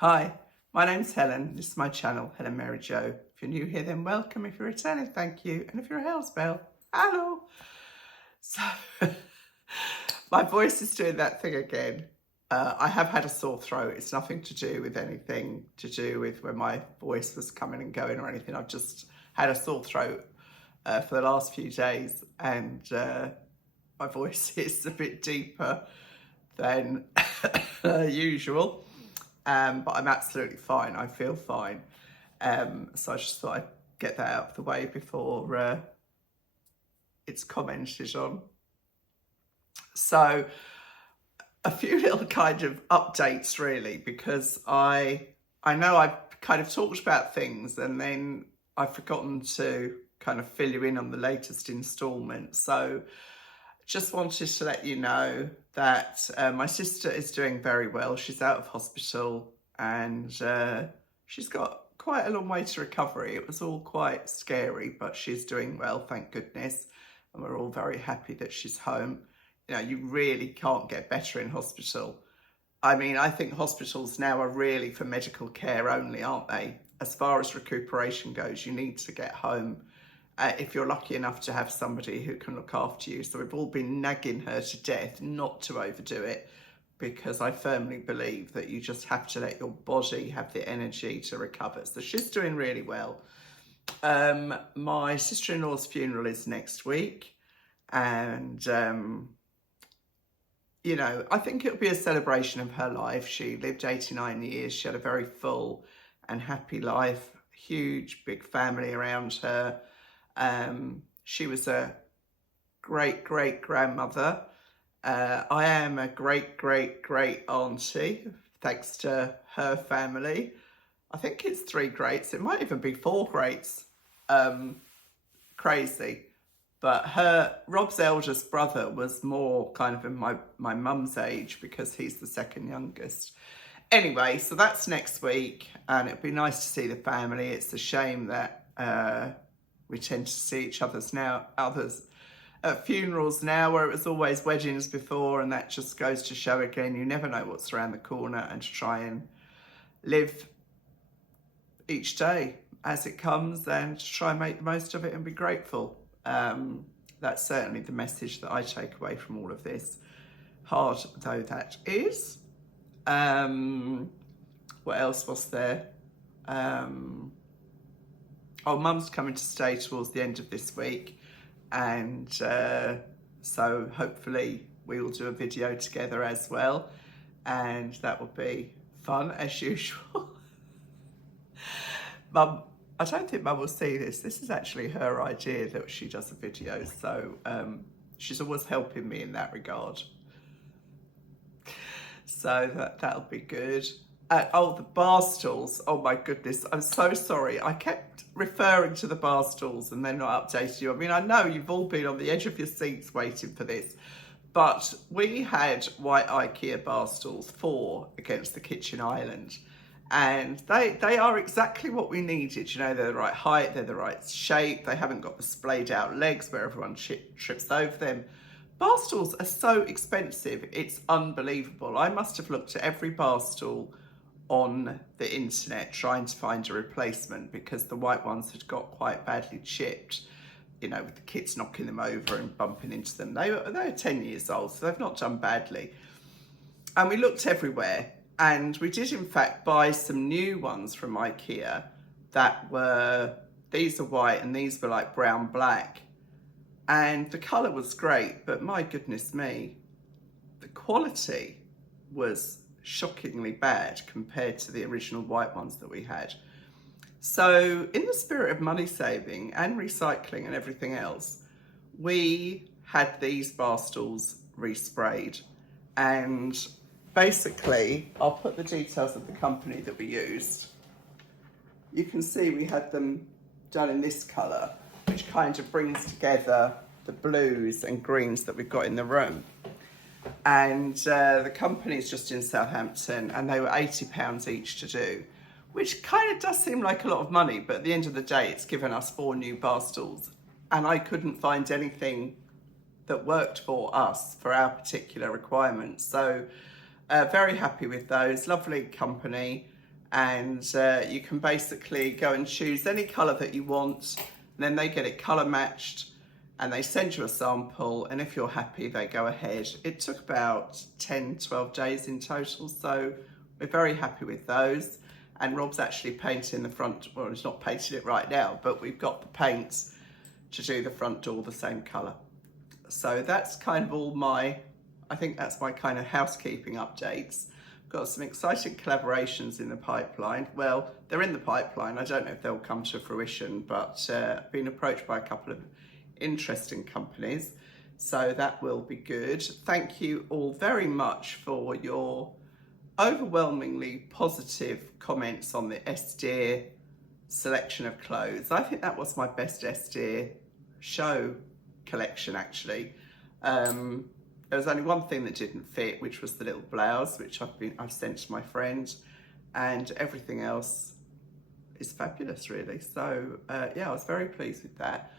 Hi, my name's Helen. This is my channel, Helen Mary Jo. If you're new here, then welcome. If you're returning, thank you. And if you're a house bell, hello. So, my voice is doing that thing again. I have had a sore throat. It's nothing to do with anything to do with when my voice was coming and going or anything. I've just had a sore throat for the last few days, and my voice is a bit deeper than usual. But I'm absolutely fine. I feel fine. So I just thought I'd get that out of the way before it's commented on. So a few little kind of updates really, because I know I've kind of talked about things and then I've forgotten to kind of fill you in on the latest instalment. So just wanted to let you know that my sister is doing very well. She's out of hospital and she's got quite a long way to recovery. It was all quite scary, but she's doing well, thank goodness. And we're all very happy that she's home. You know, you really can't get better in hospital. I mean, I think hospitals now are really for medical care only, aren't they? As far as recuperation goes, you need to get home if you're lucky enough to have somebody who can look after you. So we've all been nagging her to death not to overdo it, because I firmly believe that you just have to let your body have the energy to recover. So she's doing really well. My sister-in-law's funeral is next week, and you know, I think it'll be a celebration of her life. She lived 89 years. She had a very full and happy life, huge, big family around her. She was a great-great-grandmother. I am a great-great-great auntie, thanks to her family. I think it's 3 greats. It might even be 4 greats. Crazy. But Rob's eldest brother was more kind of in my mum's age, because he's the second youngest. Anyway, so that's next week, and it'd be nice to see the family. It's a shame that we tend to see each others at funerals now, where it was always weddings before, and that just goes to show again, you never know what's around the corner, and to try and live each day as it comes and to try and make the most of it and be grateful. That's certainly the message that I take away from all of this, hard though that is. What else was there? Oh, Mum's coming to stay towards the end of this week, and so hopefully we will do a video together as well, and that will be fun as usual. Mum, I don't think Mum will see this. This is actually her idea that she does a video, so she's always helping me in that regard. So that'll be good. Oh, the bar stools. Oh my goodness, I'm so sorry. I kept referring to the bar stools and then not updating you. I mean, I know you've all been on the edge of your seats waiting for this, but we had white IKEA bar stools, 4 against the kitchen island. And they are exactly what we needed. You know, they're the right height, they're the right shape. They haven't got the splayed out legs where everyone trips over them. Bar stools are so expensive, it's unbelievable. I must have looked at every bar stool on the internet trying to find a replacement, because the white ones had got quite badly chipped, you know, with the kids knocking them over and bumping into them. They're 10 years old, so they've not done badly. And we looked everywhere, and we did in fact buy some new ones from IKEA that were, these are white and these were like brown black. And the colour was great, but my goodness me, the quality was shockingly bad compared to the original white ones that we had. So in the spirit of money saving and recycling and everything else, we had these bar stools resprayed. And basically, I'll put the details of the company that we used. You can see we had them done in this colour, which kind of brings together the blues and greens that we've got in the room. And the company's just in Southampton, and they were £80 each to do, which kind of does seem like a lot of money, but at the end of the day, it's given us 4 new bar stools, and I couldn't find anything that worked for us for our particular requirements. So very happy with those. Lovely company. and you can basically go and choose any colour that you want, and then they get it colour matched and they send you a sample, and if you're happy they go ahead. It took about 10-12 days in total, so we're very happy with those. And Rob's actually painting the front, well, he's not painting it right now, but we've got the paint to do the front door the same colour. So that's kind of all my, I think that's my kind of housekeeping updates. Got some exciting collaborations in the pipeline. Well, they're in the pipeline. I don't know if they'll come to fruition, but I've been approached by a couple of interesting companies. So that will be good. Thank you all very much for your overwhelmingly positive comments on the Estier selection of clothes. I think that was my best Estier show collection, actually. There was only one thing that didn't fit, which was the little blouse, which I've sent to my friend, and everything else is fabulous, really. So yeah, I was very pleased with that,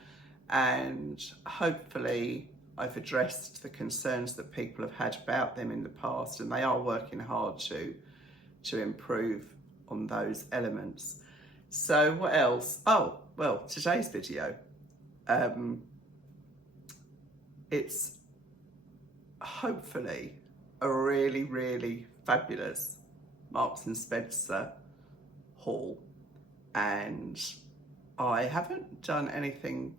and hopefully I've addressed the concerns that people have had about them in the past, and they are working hard to improve on those elements. So what else? Oh, well, today's video, it's hopefully a really, really fabulous Marks and Spencer haul, and I haven't done anything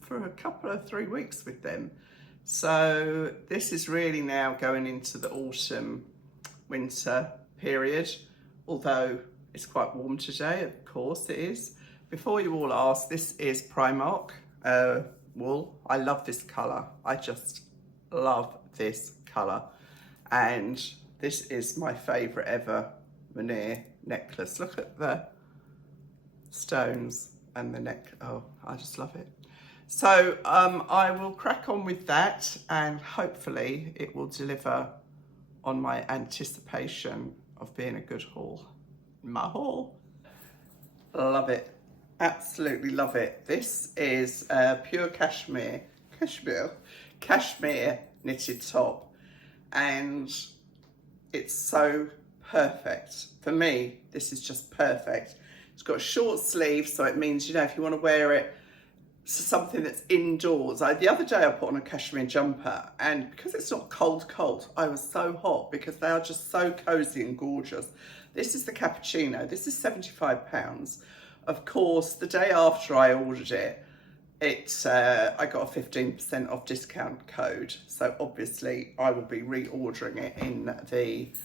for a couple of 3 weeks with them, so this is really now going into the autumn winter period, although it's quite warm today, of course it is. Before you all ask, this is Primark wool. I love this colour. I just love this colour, and this is my favourite ever veneer necklace. Look at the stones and the neck. Oh, I just love it. So I will crack on with that, and hopefully it will deliver on my anticipation of being a good haul. My haul. Love it. Absolutely love it. This is pure cashmere knitted top, and it's so perfect. For me, this is just perfect. It's got a short sleeve, so it means, you know, if you want to wear it to something that's indoors. The other day I put on a cashmere jumper, and because it's not cold, I was so hot because they are just so cozy and gorgeous. This is the cappuccino. This is £75. Of course, the day after I ordered it, I got a 15% off discount code. So obviously I will be reordering it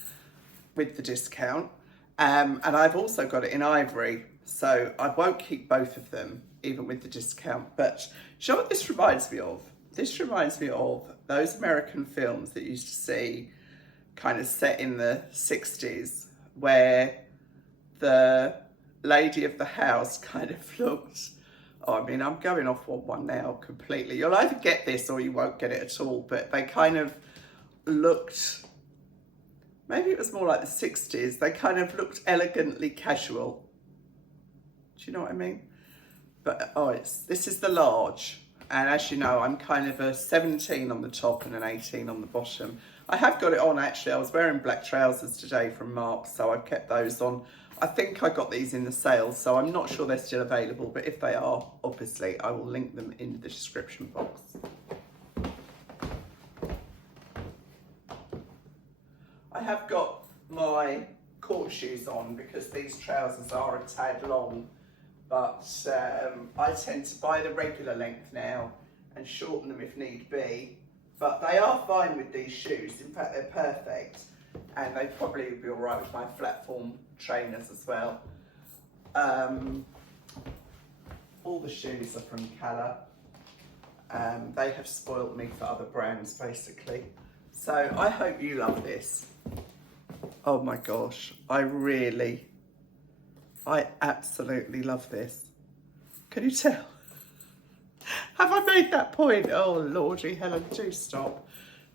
with the discount. And I've also got it in ivory. So I won't keep both of them, even with the discount. But you know what this reminds me of? This reminds me of those American films that you used to see kind of set in the 60s, where the lady of the house kind of looked, oh, I mean, I'm going off on one now completely. You'll either get this or you won't get it at all, but they kind of looked, maybe it was more like the 60s, they kind of looked elegantly casual. Do you know what I mean? But this is the large, and as you know, I'm kind of a 17 on the top and an 18 on the bottom. I have got it on, actually. I was wearing black trousers today from Marks, so I've kept those on. I think I got these in the sale, so I'm not sure they're still available, but if they are, obviously, I will link them in the description box. I have got my court shoes on because these trousers are a tad long, but I tend to buy the regular length now and shorten them if need be. But they are fine with these shoes. In fact, they're perfect, and they probably would be all right with my platform trainers as well. All the shoes are from Cala. They have spoilt me for other brands, basically. So I hope you love this. Oh my gosh, I absolutely love this. Can you tell? Have I made that point? Oh Lordy, Helen, do stop.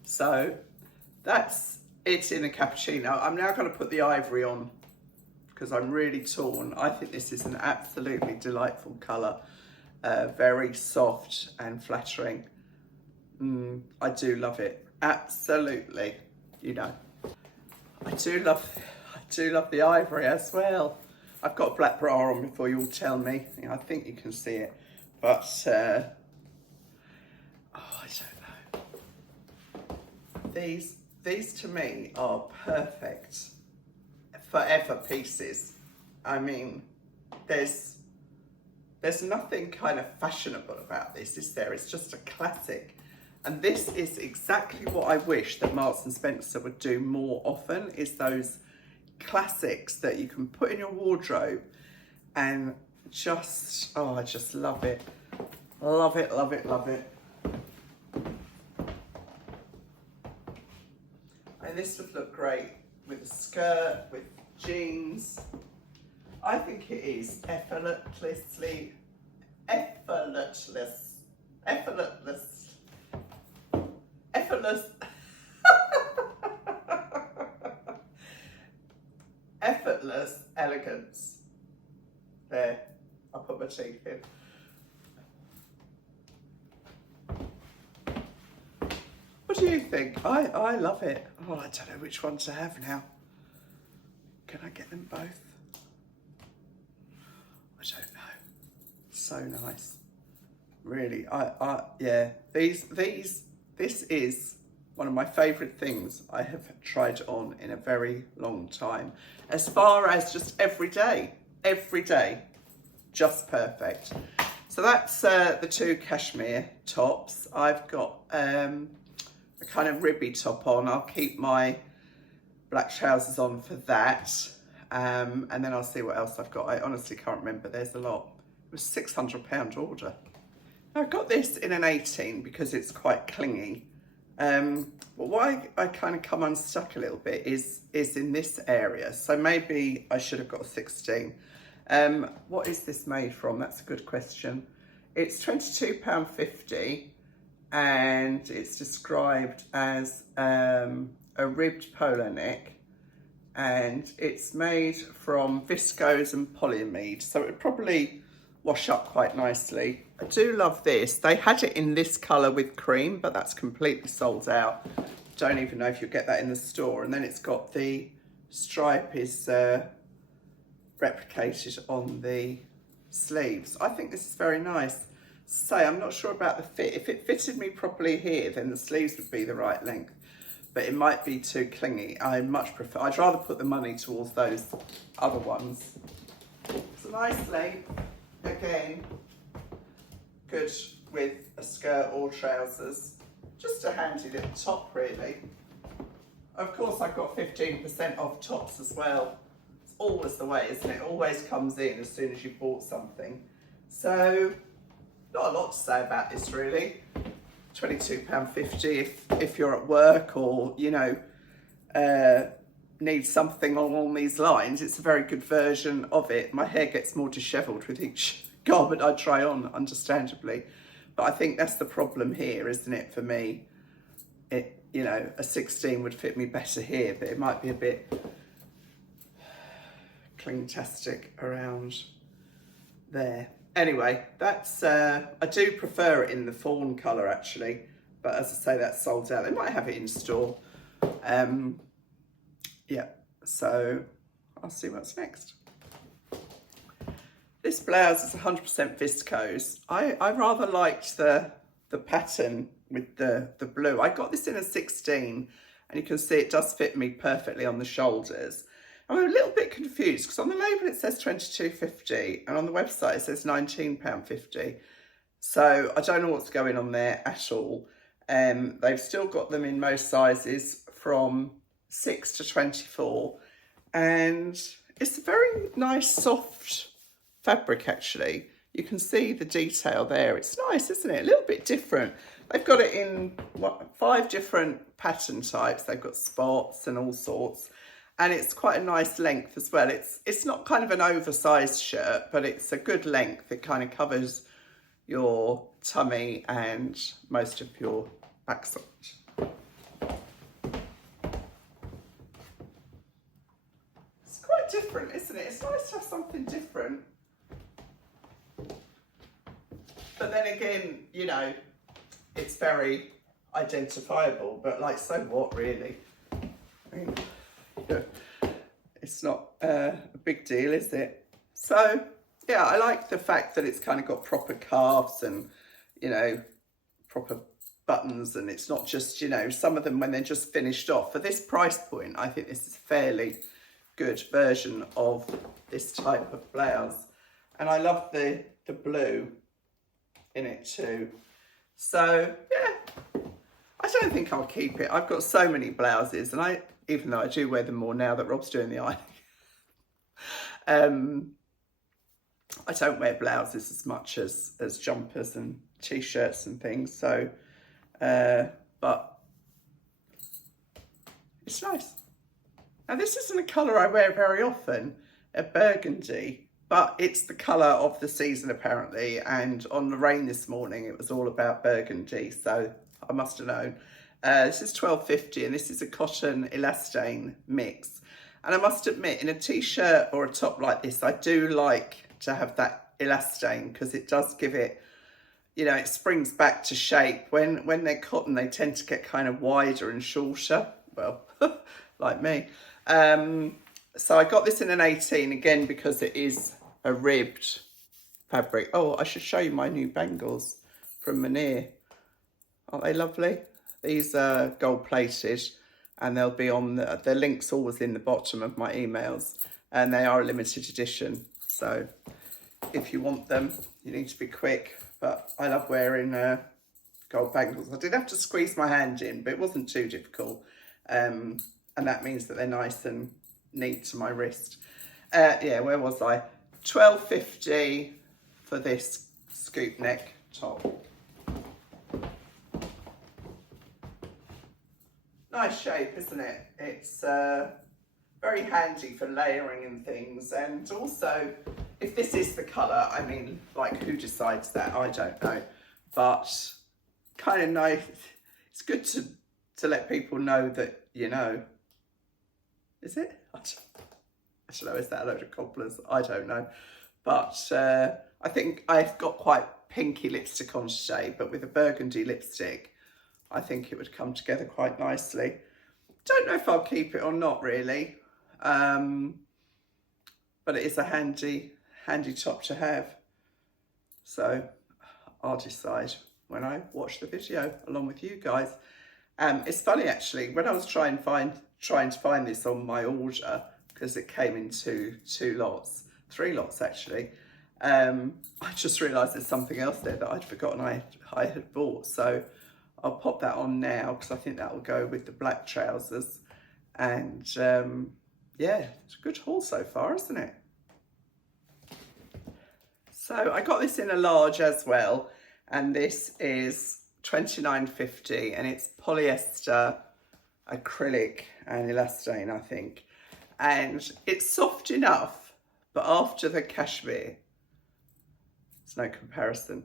So that's it in a cappuccino. I'm now going to put the ivory on because I'm really torn. I think this is an absolutely delightful colour. Very soft and flattering. I do love it. Absolutely. You know, I do love do love the ivory as well. I've got a black bra on before you all tell me. I think you can see it, but oh, I don't know. These to me are perfect forever pieces. I mean, there's nothing kind of fashionable about this, is there? It's just a classic. And this is exactly what I wish that Marks and Spencer would do more often, is those classics that you can put in your wardrobe and just, oh, I just love it. Love it, love it, love it. And this would look great with a skirt, with jeans. I think it is effortless, effortless elegance. There, I'll put my teeth in. What do you think? I love it. Oh, I don't know which one to have now. Can I get them both? I don't know. So nice. Really, yeah. This is one of my favourite things I have tried on in a very long time. As far as just every day, just perfect. So that's the two cashmere tops. I've got a kind of ribby top on. I'll keep my black trousers on for that. And then I'll see what else I've got. I honestly can't remember, there's a lot. It was a £600 order. I got this in an 18 because it's quite clingy. But why I kind of come unstuck a little bit is in this area. So maybe I should have got a 16. What is this made from? That's a good question. It's £22.50 and it's described as a ribbed polo neck, and it's made from viscose and polyamide, so it would probably wash up quite nicely. I do love this. They had it in this colour with cream, but that's completely sold out. Don't even know if you'll get that in the store. And then it's got the stripe is replicated on the sleeves. I think this is very nice. Say, I'm not sure about the fit. If it fitted me properly here, then the sleeves would be the right length, but it might be too clingy. I'd rather put the money towards those other ones. It's a nice length, again, good with a skirt or trousers. Just a handy little top, really. Of course, I've got 15% off tops as well. It's always the way, isn't it? It always comes in as soon as you bought something. So, not a lot to say about this, really. £22.50 if you're at work or, you know, need something along these lines. It's a very good version of it. My hair gets more dishevelled with each garment I try on, understandably. But I think that's the problem here, isn't it, for me? It, you know, a 16 would fit me better here, but it might be a bit cling-tastic around there. Anyway, that's, I do prefer it in the fawn colour actually, but as I say, that's sold out. They might have it in store. Yeah, so I'll see what's next. This blouse is 100% viscose. I rather liked the pattern with the blue. I got this in a 16 and you can see it does fit me perfectly on the shoulders. I'm a little bit confused because on the label it says £22.50 and on the website it says £19.50. So I don't know what's going on there at all. They've still got them in most sizes from 6 to 24, and it's a very nice soft fabric actually. You can see the detail there. It's nice, isn't it? A little bit different. They've got it in 5 different pattern types. They've got spots and all sorts. And it's quite a nice length as well. It's not kind of an oversized shirt, but it's a good length. It kind of covers your tummy and most of your backside. It's quite different, isn't it? It's nice to have something different. But then again, you know, it's very identifiable, but like, so what really? I mean, it's It's not a big deal, is it? So, yeah, I like the fact that it's kind of got proper calves and, you know, proper buttons, and it's not just, you know, some of them when they're just finished off. For this price point, I think this is a fairly good version of this type of blouse. And I love the blue in it too. So, yeah, I don't think I'll keep it. I've got so many blouses, and even though I do wear them more now that Rob's doing the ironing, I don't wear blouses as much as jumpers and t-shirts and things. So, but it's nice. Now, this isn't a colour I wear very often, a burgundy, but it's the colour of the season apparently. And on the rain this morning, it was all about burgundy, so I must have known. This is $12.50, and this is a cotton elastane mix. And I must admit, in a t-shirt or a top like this, I do like to have that elastane because it does give it, you know, it springs back to shape. When they're cotton, they tend to get kind of wider and shorter. Well, like me. So I got this in an 18 again because it is a ribbed fabric. Oh, I should show you my new bangles from Manir. Aren't they lovely? These are gold plated, and they'll be on the link's always in the bottom of my emails, and they are a limited edition. So if you want them, you need to be quick. But I love wearing gold bangles. I did have to squeeze my hand in, but it wasn't too difficult. And that means that they're nice and neat to my wrist. Yeah, where was I? $12.50 for this scoop neck top. Nice shape, isn't it? It's very handy for layering and things. And also, if this is the colour, I mean, like, who decides that? I don't know. But kind of nice. It's good to let people know that, you know. Is it? I don't know, is that a load of cobblers? I don't know. But I think I've got quite pinky lipstick on today, but with a burgundy lipstick, I think it would come together quite nicely. Don't know if I'll keep it or not, really. But it is a handy top to have. So I'll decide when I watch the video along with you guys. It's funny, actually, when I was trying to find this on my order, because it came in three lots actually, I just realised there's something else there that I'd forgotten I had bought. So I'll pop that on now because I think that will go with the black trousers. And yeah, it's a good haul so far, isn't it? So I got this in a large as well, and this is $29.50, and it's polyester, acrylic and elastane, I think. And it's soft enough, but after the cashmere, it's no comparison.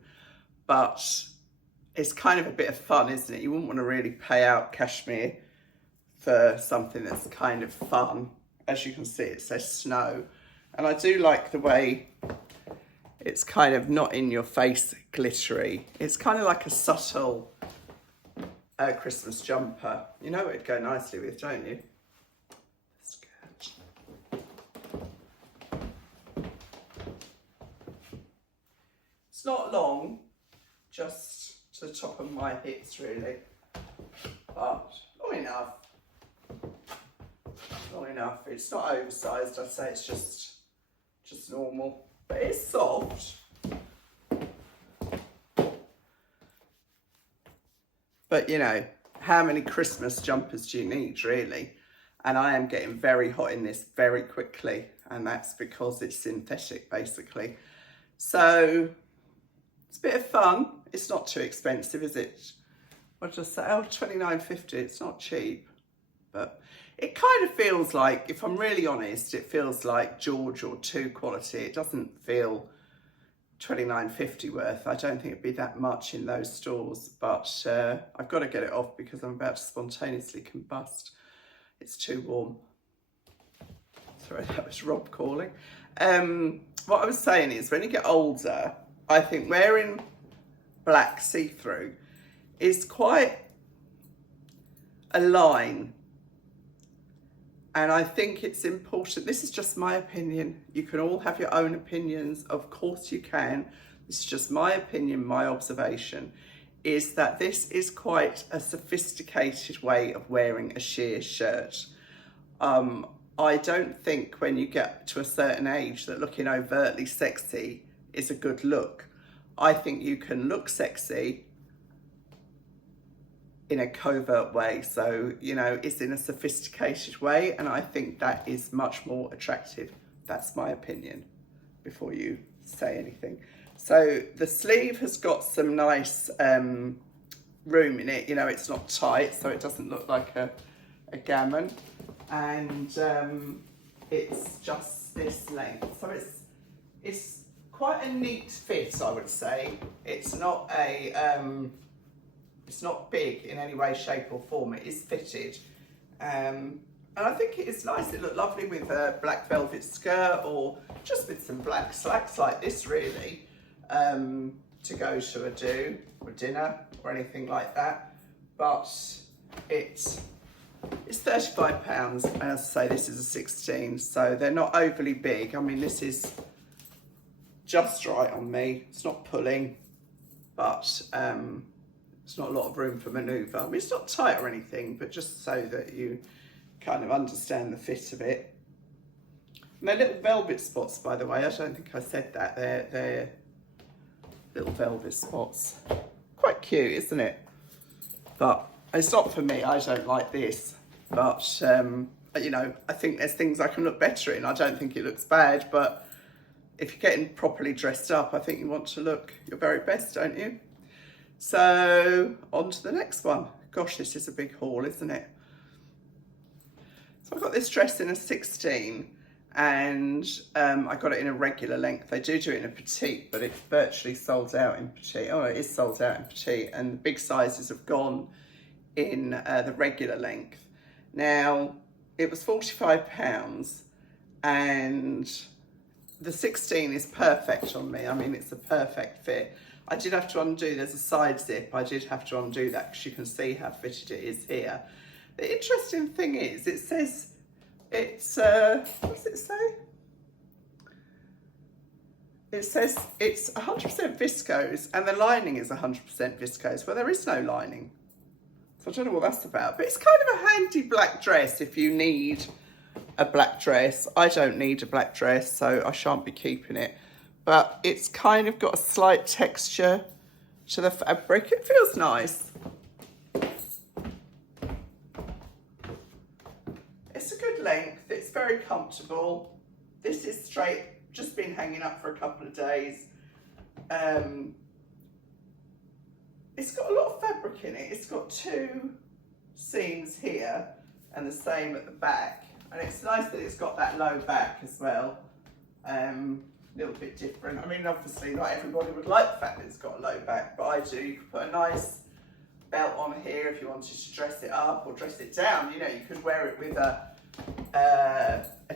But it's kind of a bit of fun, isn't it? You wouldn't want to really pay out cashmere for something that's kind of fun. As you can see, it says snow. And I do like the way it's kind of not in your face glittery. It's kind of like a subtle Christmas jumper. You know it'd go nicely with, don't you? Skirt. It's not long, just to the top of my hips really, but long enough. Long enough. It's not oversized, I'd say it's just normal. But it's soft. But you know, how many Christmas jumpers do you need really? And I am getting very hot in this very quickly, and that's because it's synthetic basically. So it's a bit of fun. It's not too expensive, is it? What did I say? Oh, $29.50. It's not cheap, but it kind of feels like, if I'm really honest, it feels like George or 2 quality. It doesn't feel $29.50 worth. I don't think it'd be that much in those stores, but I've got to get it off because I'm about to spontaneously combust. It's too warm. Sorry, that was Rob calling. What I was saying is, when you get older, I think wearing black see-through is quite a line. And I think it's important, this is just my opinion. You can all have your own opinions, of course you can. This is just my opinion, my observation, is that this is quite a sophisticated way of wearing a sheer shirt. I don't think when you get to a certain age that looking overtly sexy is a good look. I think you can look sexy in a covert way. So, you know, it's in a sophisticated way, and I think that is much more attractive. That's my opinion before you say anything. So the sleeve has got some nice room in it. You know, it's not tight, so it doesn't look like a gammon. And it's just this length. So it's quite a neat fit, I would say. It's not it's not big in any way, shape or form. It is fitted. And I think it is nice. It looked lovely with a black velvet skirt, or just with some black slacks like this, really, to go to a do or dinner or anything like that. But it's £35, and as I say, this is a 16, so they're not overly big. I mean, this is just right on me. It's not pulling, but it's not a lot of room for manoeuvre. I mean, it's not tight or anything, but just so that you kind of understand the fit of it. And they're little velvet spots, by the way. I don't think I said that. They're little velvet spots. Quite cute, isn't it? But it's not for me. I don't like this. But, you know, I think there's things I can look better in. I don't think it looks bad, but if you're getting properly dressed up, I think you want to look your very best, don't you? So on to the next one. Gosh, this is a big haul, isn't it? So I got this dress in a 16, and I got it in a regular length. They do it in a petite, but it's virtually sold out in petite. Oh, it is sold out in petite, and the big sizes have gone in the regular length. Now, it was £45, and the 16 is perfect on me. I mean, it's a perfect fit. I did have to undo, there's a side zip. I did have to undo that because you can see how fitted it is here. The interesting thing is, it says it's, what does it say? It says it's 100% viscose, and the lining is 100% viscose. Well, there is no lining. So I don't know what that's about, but it's kind of a handy black dress if you need a black dress. I don't need a black dress, so I shan't be keeping it. But it's kind of got a slight texture to the fabric. It feels nice. It's a good length. It's very comfortable. This is straight, just been hanging up for a couple of days. It's got a lot of fabric in it. It's got 2 seams here and the same at the back. And it's nice that it's got that low back as well. Little bit different. I mean, obviously not everybody would like the fact that it's got a low back, but I do. You could put a nice belt on here if you wanted to dress it up or dress it down. You know, you could wear it with a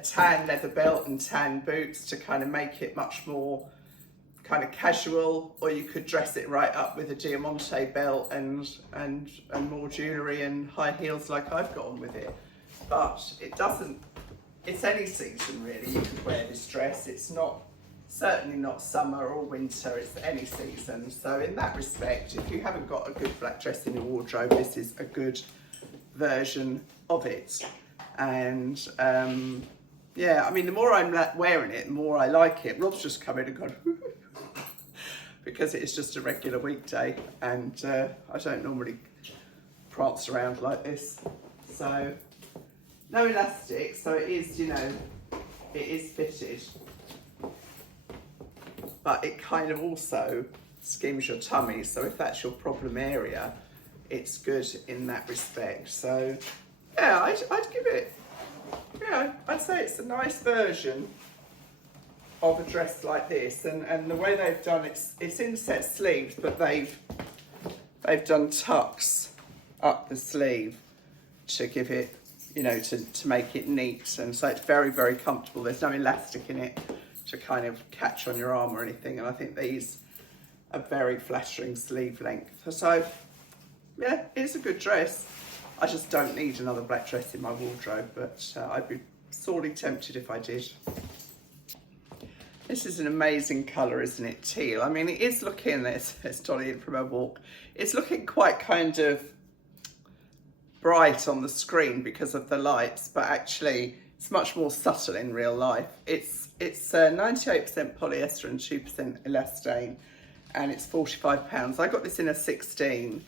tan leather belt and tan boots to kind of make it much more kind of casual, or you could dress it right up with a diamante belt and more jewellery and high heels like I've got on with it. But it doesn't, it's any season really. You could wear this dress. It's not, certainly not summer or winter, it's any season. So in that respect, if you haven't got a good black dress in your wardrobe, this is a good version of it. And yeah, I mean, the more I'm wearing it, the more I like it. Rob's just come in and gone, because it's just a regular weekday, and I don't normally prance around like this. So no elastic, so it is, you know, it is fitted, but it kind of also skims your tummy. So if that's your problem area, it's good in that respect. So yeah, I'd give it, yeah, I'd say it's a nice version of a dress like this. And the way they've done it's inset sleeves, but they've done tucks up the sleeve to give it, you know, to make it neat. And so it's very, very comfortable. There's no elastic in it to kind of catch on your arm or anything. And I think these are very flattering sleeve length. So yeah, it's a good dress. I just don't need another black dress in my wardrobe, but I'd be sorely tempted if I did. This is an amazing colour, isn't it? Teal. I mean, it is looking, it's Dolly in from her walk, it's looking quite kind of bright on the screen because of the lights, but actually it's much more subtle in real life. It's 98% polyester and 2% elastane, and it's £45. I got this in a 16,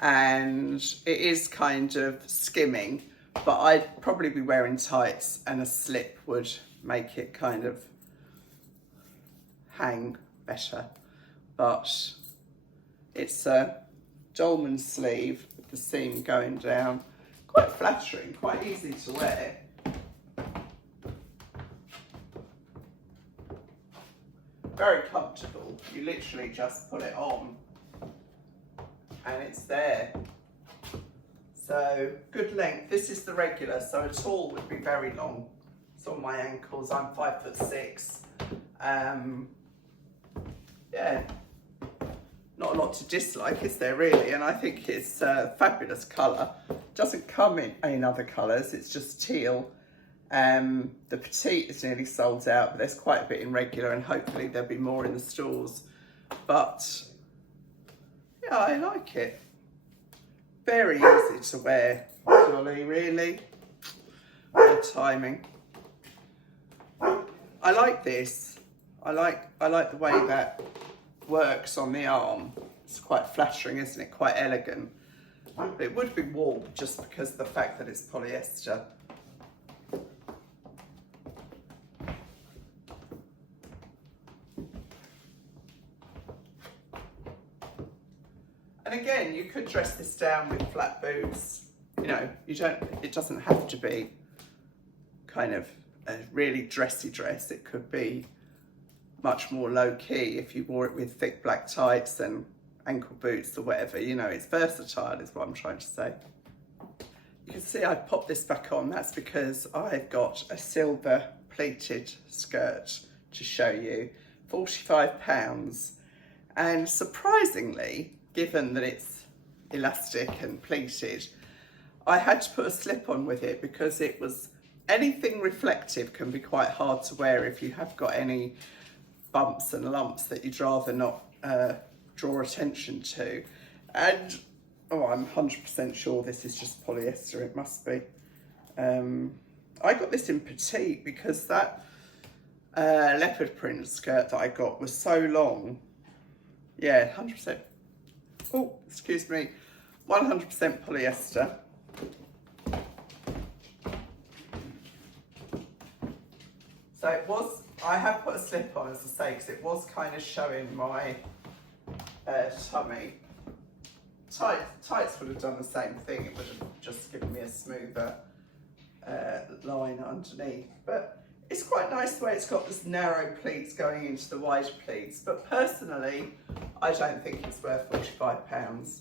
and it is kind of skimming, but I'd probably be wearing tights, and a slip would make it kind of hang better. But it's a dolman sleeve with the seam going down, quite flattering, quite easy to wear. Very comfortable. You literally just put it on and it's there. So good length. This is the regular, so a tall would be very long. It's on my ankles. I'm 5'6". Yeah, not a lot to dislike, is there really? And I think it's a fabulous colour. Doesn't come in other colours, it's just teal. The petite is nearly sold out, but there's quite a bit in regular, and hopefully there'll be more in the stores. But yeah, I like it. Very easy to wear, Dolly, really. Good timing. I like this. I like the way that works on the arm. It's quite flattering, isn't it? Quite elegant. But it would be warm just because of the fact that it's polyester. And again, you could dress this down with flat boots. You know, it doesn't have to be kind of a really dressy dress. It could be much more low-key if you wore it with thick black tights and ankle boots or whatever. You know, it's versatile is what I'm trying to say. You can see I've popped this back on. That's because I've got a silver pleated skirt to show you, £45. And surprisingly, given that it's elastic and pleated, I had to put a slip on with it because it was, anything reflective can be quite hard to wear if you have got any bumps and lumps that you'd rather not draw attention to. And oh, I'm 100% sure this is just polyester, it must be. I got this in petite because that leopard print skirt that I got was so long. Yeah, 100%. Oh, excuse me, 100% polyester. So it was, I have put a slip on, as I say, because it was kind of showing my tummy. Tights would have done the same thing. It would have just given me a smoother line underneath. But it's quite nice the way it's got this narrow pleats going into the wider pleats. But personally, I don't think it's worth £45.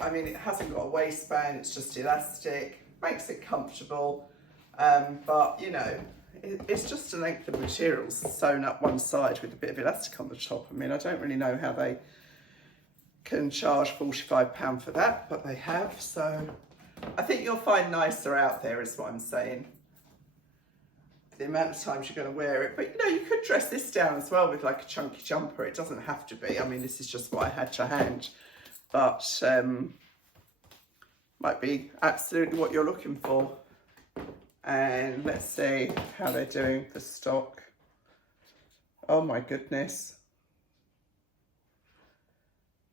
I mean, it hasn't got a waistband, it's just elastic, makes it comfortable. But, you know, it's just a length of materials sewn up one side with a bit of elastic on the top. I mean, I don't really know how they can charge £45 for that, but they have. So I think you'll find nicer out there is what I'm saying. The amount of times you're going to wear it. But, you know, you could dress this down as well with like a chunky jumper. It doesn't have to be. I mean, this is just what I had to hand. But might be absolutely what you're looking for. And let's see how they're doing for stock. Oh my goodness.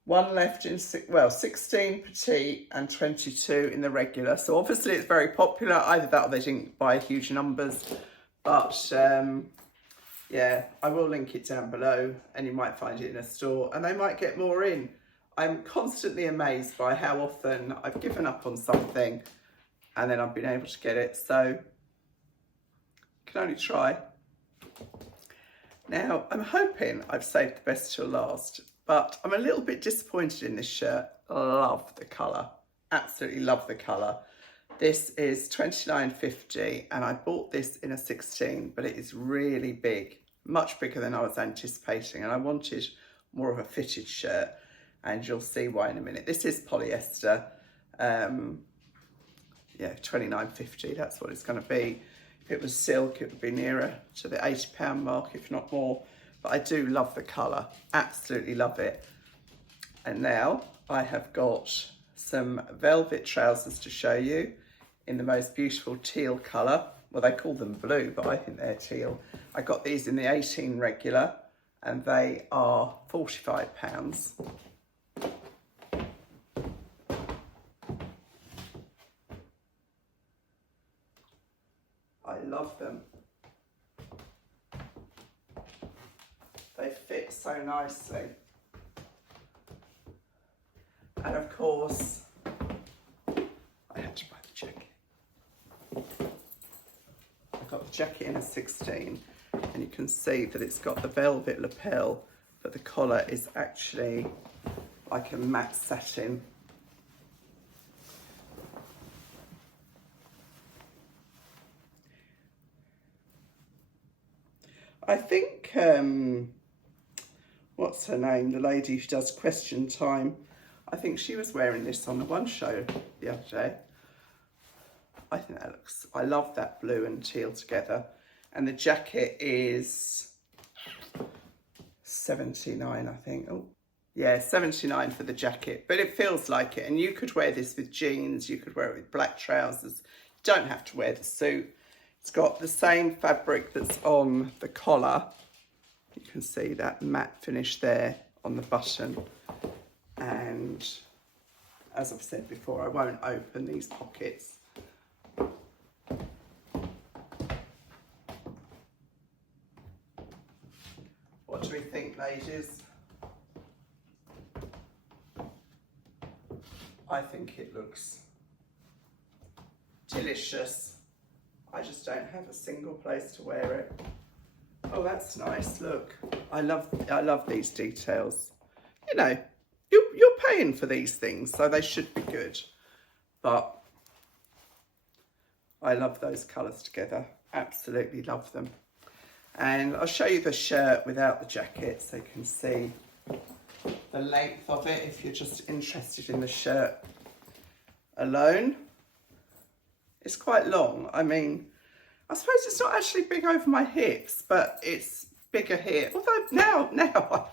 One left in, well, 16 petite and 22 in the regular. So obviously it's very popular. Either that or they didn't buy huge numbers. But yeah, I will link it down below and you might find it in a store and they might get more in. I'm constantly amazed by how often I've given up on something and then I've been able to get it, so can only try. Now, I'm hoping I've saved the best till last, but I'm a little bit disappointed in this shirt. Love the colour, absolutely love the colour. This is $29.50 and I bought this in a 16, but it is really big, much bigger than I was anticipating, and I wanted more of a fitted shirt, and you'll see why in a minute. This is polyester. yeah, £29.50, that's what it's going to be. If it was silk, it would be nearer to the £80 mark, if not more. But I do love the colour, absolutely love it. And now I have got some velvet trousers to show you in the most beautiful teal colour. Well, they call them blue, but I think they're teal. I got these in the 18 regular, and they are £45. I love them. They fit so nicely. And of course, I had to buy the jacket. I got the jacket in a 16, and you can see that it's got the velvet lapel, but the collar is actually like a matte satin. I think, what's her name? The lady who does Question Time. I think she was wearing this on the one show the other day. I think that looks, I love that blue and teal together. And the jacket is 79, I think. Oh, yeah, 79 for the jacket, but it feels like it. And you could wear this with jeans, you could wear it with black trousers. You don't have to wear the suit. It's got the same fabric that's on the collar. You can see that matte finish there on the button. And as I've said before, I won't open these pockets. What do we think, ladies? I think it looks delicious. I just don't have a single place to wear it. Oh, that's nice, look. I love these details. You know, you're paying for these things, so they should be good. But I love those colours together. Absolutely love them. And I'll show you the shirt without the jacket so you can see the length of it if you're just interested in the shirt alone. It's quite long. I mean, I suppose it's not actually big over my hips, but it's bigger here. Although now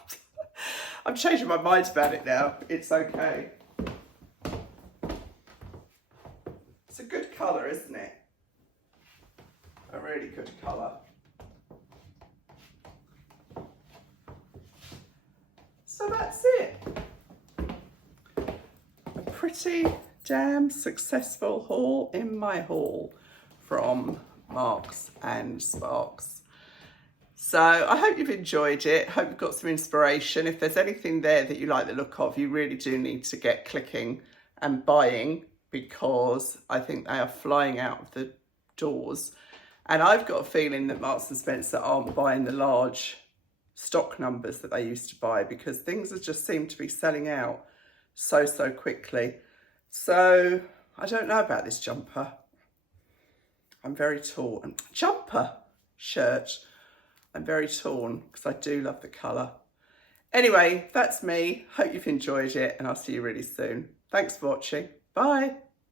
I'm changing my mind about it now. It's okay. It's a good colour, isn't it? A really good colour. So that's it. A pretty damn successful haul in my haul from Marks and Sparks. So I hope you've enjoyed it. Hope you've got some inspiration. If there's anything there that you like the look of, you really do need to get clicking and buying, because I think they are flying out of the doors. And I've got a feeling that Marks and Spencer aren't buying the large stock numbers that they used to buy, because things have just seemed to be selling out so quickly. So I don't know about this jumper. I'm very torn. Jumper shirt. I'm very torn because I do love the colour. Anyway, that's me. Hope you've enjoyed it, and I'll see you really soon. Thanks for watching. Bye.